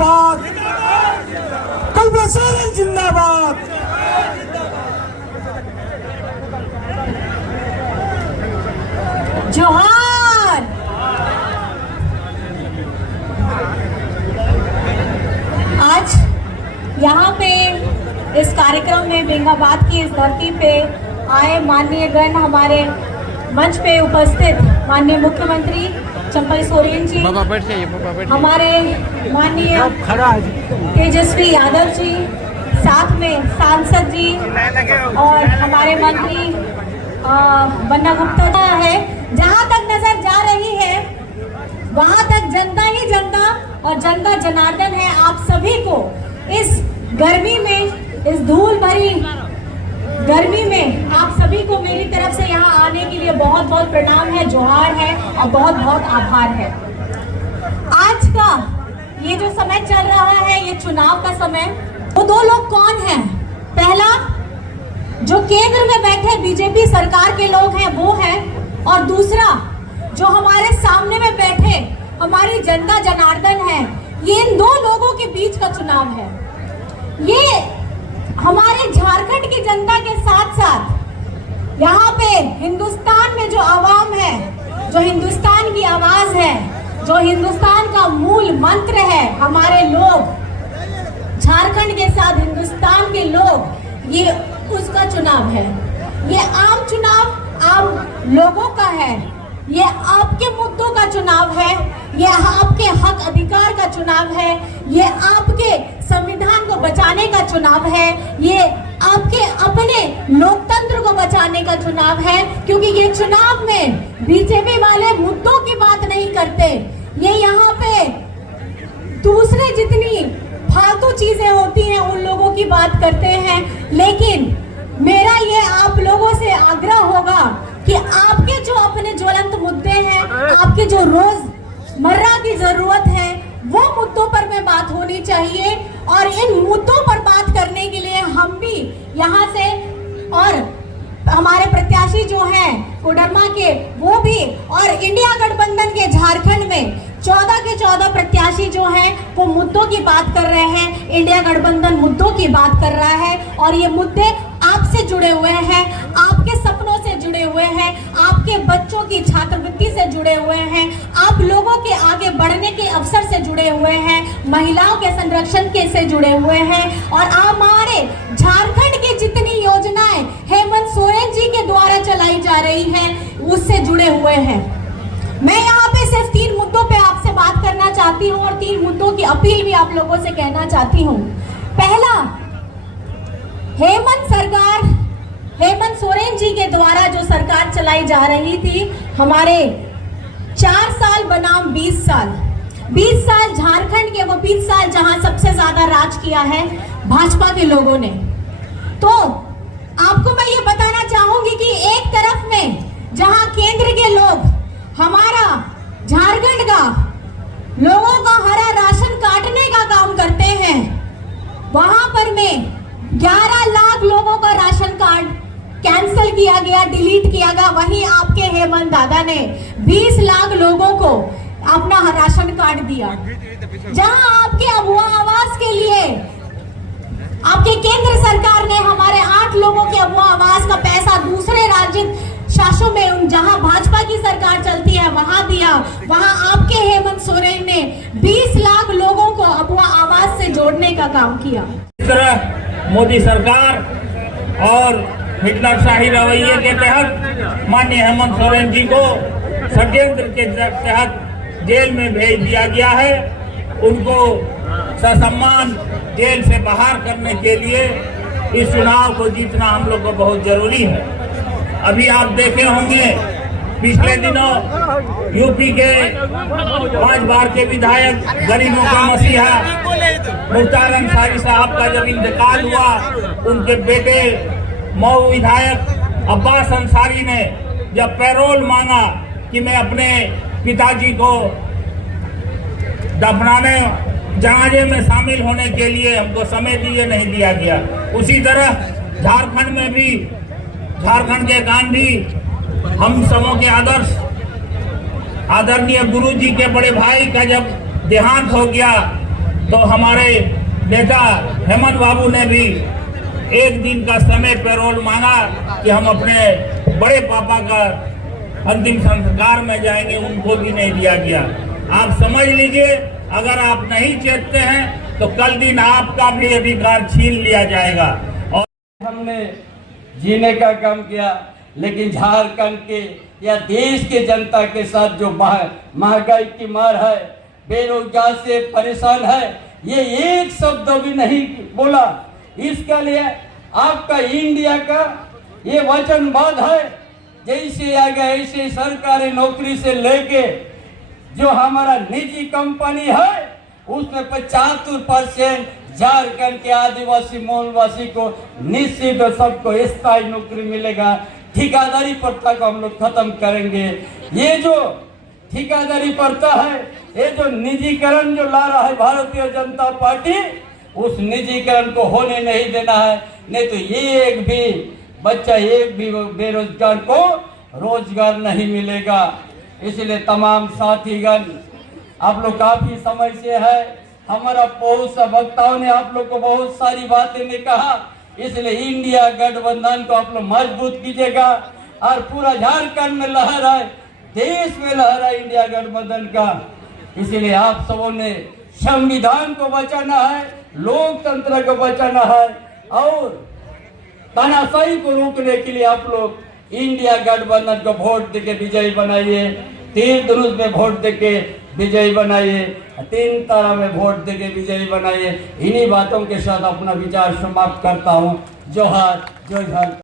जिंदाबाद, कल्पना सोरेन जिंदाबाद। जोहार। आज यहाँ पे इस कार्यक्रम में बेंगाबाद की इस धरती पे आए माननीय गण, हमारे मंच पे उपस्थित माननीय मुख्यमंत्री चंपई सोरेन जी, हमारे माननीय तेजस्वी यादव जी, साथ में सांसद जी और हमारे मंत्री बन्ना गुप्ता है। जहाँ तक नजर जा रही है वहाँ तक जनता ही जनता और जनता जनार्दन है। आप सभी को इस गर्मी में, इस धूल भरी गर्मी में आप सभी को मेरी तरफ से यहाँ आने के लिए बहुत बहुत प्रणाम है, जोहार है और बहुत बहुत आभार है। आज का ये जो समय चल रहा है, ये चुनाव का समय, वो दो लोग कौन हैं? पहला, जो केंद्र में बैठे बीजेपी सरकार के लोग हैं वो है, और दूसरा जो हमारे सामने में बैठे हमारी जनता जनार्दन है। ये इन दो लोगों के बीच का चुनाव है। ये हमारे झारखंड की जनता के साथ साथ यहाँ पे हिंदुस्तान में जो आवाम है, जो हिंदुस्तान की आवाज है, जो हिंदुस्तान का मूल मंत्र है, हमारे लोग झारखंड के साथ हिंदुस्तान के लोग, ये उसका चुनाव है। ये आम चुनाव आम लोगों का है। ये आपके मुद्दों का चुनाव है। ये आपके हक अधिकार का चुनाव है। ये आपके संविधान को बचाने का चुनाव है। ये आपके अपने लोकतंत्र को बचाने का चुनाव है। क्योंकि ये चुनाव में बीजेपी वाले मुद्दों की बात नहीं करते। ये यहाँ पे दूसरे जितनी फालतू चीजें होती हैं उन लोगों की बात करते हैं। लेकिन मेरा ये आप लोगों से आग्रह होगा कि आपके जो अपने ज्वलंत मुद्दे हैं, आपके जो रोजमर्रा की जरूरत है, वो मुद्दों पर में बात होनी चाहिए। और इन मुद्दों पर बात करने के लिए हम भी यहाँ से, और हमारे प्रत्याशी जो हैं कोडरमा के वो भी, और इंडिया गठबंधन के झारखंड में 14 के 14 प्रत्याशी जो हैं वो मुद्दों की बात कर रहे हैं। इंडिया गठबंधन मुद्दों की बात कर रहा है और ये मुद्दे आपसे जुड़े हुए हैं, आपके सपनों से जुड़े हुए हैं, आपके बच्चों की छात्रवृत्ति से जुड़े हुए हैं, आप लोगों के आगे बढ़ने के अवसर से जुड़े हुए हैं, महिलाओं के संरक्षण के से जुड़े हुए हैं, और हमारे झारखंड की जितनी योजनाएं हेमंत सोरेन जी के द्वारा चलाई जा रही हैं उससे जुड़े हुए हैं। मैं यहाँ पे सिर्फ 3 मुद्दों पे आपसे बात करना चाहती हूँ और 3 मुद्दों की अपील भी आप लोगों से कहना चाहती हूँ। पहला, हेमंत सोरेन जी के द्वारा जो सरकार चलाई जा रही थी, हमारे 4 साल बनाम 20 साल झारखंड के वो 20 साल जहां सबसे ज्यादा राज किया है भाजपा के लोगों ने। तो आपको मैं ये बताना चाहूंगी कि एक तरफ में जहां केंद्र के लोग हमारा झारखंड का लोगों का हरा राशन काटने का काम करते हैं, वहां पर में 11 लाख लोगों का राशन कार्ड कैंसिल किया गया, डिलीट किया गया। वहीं आपके हेमंत दादा ने 20 लाख लोगों को अपना राशन कार्ड दिया। जहां आपके अबुआ आवास के लिए आपके केंद्र सरकार ने हमारे 8 लोगों के अबुआ आवास का पैसा दूसरे राज्य शासनों में, जहां भाजपा की सरकार चलती है, वहां दिया। वहां आपके हेमंत सोरेन ने 20 लाख लोगों को अबुआ आवास से जोड़ने का काम किया। इस तरह मोदी सरकार और हिटलरशाही रवैये के तहत माननीय हेमंत सोरेन जी को षड्यंत्र के तहत जेल में भेज दिया गया है। उनको ससम्मान जेल से बाहर करने के लिए इस चुनाव को जीतना हम लोग को बहुत जरूरी है। अभी आप देखे होंगे पिछले दिनों यूपी के 5 बार के विधायक गरीबों का मसीहा मुख्तार अंसारी साहब का जब इंतकाल हुआ, उनके बेटे मऊ विधायक अब्बास अंसारी ने जब पैरोल मांगा कि मैं अपने पिताजी को दफनाने जनाजे में शामिल होने के लिए हमको समय दिए, नहीं दिया गया। उसी तरह झारखंड में भी झारखंड के गांधी हम सबों के आदर्श आदरणीय गुरु जी के बड़े भाई का जब देहांत हो गया तो हमारे नेता हेमंत बाबू ने भी एक दिन का समय पैरोल मांगा कि हम अपने बड़े पापा का अंतिम संस्कार में जाएंगे, उनको भी नहीं दिया गया। आप समझ लीजिए, अगर आप नहीं चेतते हैं तो कल दिन आपका भी अधिकार छीन लिया जाएगा। और हमने जीने का काम किया, लेकिन झारखंड के या देश के जनता के साथ जो महंगाई की मार है, बेरोजगार से परेशान है, ये एक शब्द भी नहीं बोला। इसके लिए आपका इंडिया का ये वचनबद्ध है, जैसे आगे ऐसे सरकारी नौकरी से लेके जो हमारा निजी कंपनी है उसमें 75% झारखंड के आदिवासी मूलवासी को निश्चित सबको स्थायी नौकरी मिलेगा। ठेकेदारी प्रथा को हम लोग खत्म करेंगे। ये जो ठेकेदारी प्रथा है, ये जो निजीकरण जो ला रहा है भारतीय जनता पार्टी, उस निजीकरण को होने नहीं देना है। नहीं तो एक भी बच्चा, एक भी बेरोजगार को रोजगार नहीं मिलेगा। इसलिए तमाम साथीगण, आप लोग काफी समय से है, हमारा बहुत सा वक्ताओं ने आप लोग को बहुत सारी बातें ने कहा, इसलिए इंडिया गठबंधन को आप लोग मजबूत कीजिएगा और पूरा झारखंड में लहर है, देश में लहर है इंडिया गठबंधन का। इसलिए आप सबों ने संविधान को बचाना है, लोकतंत्र को बचाना है और तानाशाही को रोकने के लिए आप लोग इंडिया गठबंधन को वोट देके विजयी बनाइए। तीर धनुष में वोट देके विजयी बनाइए, 3 तारा में वोट देके विजयी बनाइए। इन्हीं बातों के साथ अपना विचार समाप्त करता हूँ। जोहार, जय भारत।